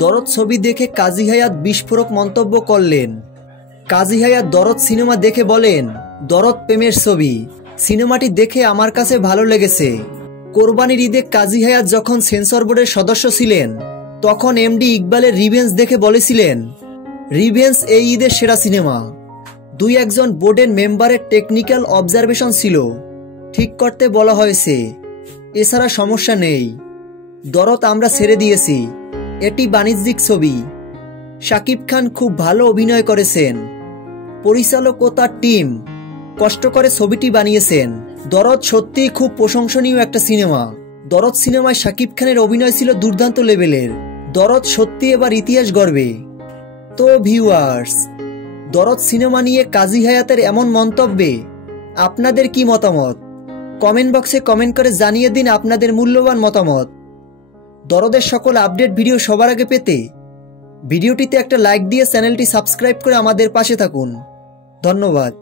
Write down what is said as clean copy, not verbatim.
দরদ ছবি দেখে কাজী হায়াৎ বিস্ফোরক মন্তব্য করলেন। কাজী হায়াৎ দরদ সিনেমা দেখে বলেন, দরদ প্রেমের ছবি, সিনেমাটি দেখে আমার কাছে ভালো লেগেছে। কোরবানির ঈদে কাজী হায়াৎ যখন সেন্সর বোর্ডের সদস্য ছিলেন তখন এমডি ইকবালের রিভেঞ্জ দেখে বলেছিলেন, রিভেঞ্জ এই ঈদের সেরা সিনেমা। দুই একজন বোর্ডের মেম্বারের টেকনিক্যাল অবজারভেশন ছিল, ঠিক করতে বলা হয়েছে, এছাড়া সমস্যা নেই। দরদ আমরা ছেড়ে দিয়েছি, এটি বাণিজ্যিক ছবি। শাকিব খান খুব ভালো অভিনয় করেছেন, পরিচালক ও তার টিম কষ্ট করে ছবিটি বানিয়েছেন। দরদ সত্যিই খুব প্রশংসনীয় একটা সিনেমা। দরদ সিনেমায় শাকিব খানের অভিনয় ছিল দুর্দান্ত লেভেলের। দরদ সত্যি এবার ইতিহাস গড়বে। তো ভিউয়ার্স, দরদ সিনেমা নিয়ে কাজী হায়াতের এমন মন্তব্যে আপনাদের কি মতামত? কমেন্ট বক্সে কমেন্ট করে জানিয়ে দিন আপনাদের মূল্যবান মতামত। দরদের সকল আপডেট ভিডিও সবার আগে পেতে ভিডিওটিতে একটা লাইক দিয়ে চ্যানেলটি সাবস্ক্রাইব করে আমাদের পাশে থাকুন। ধন্যবাদ।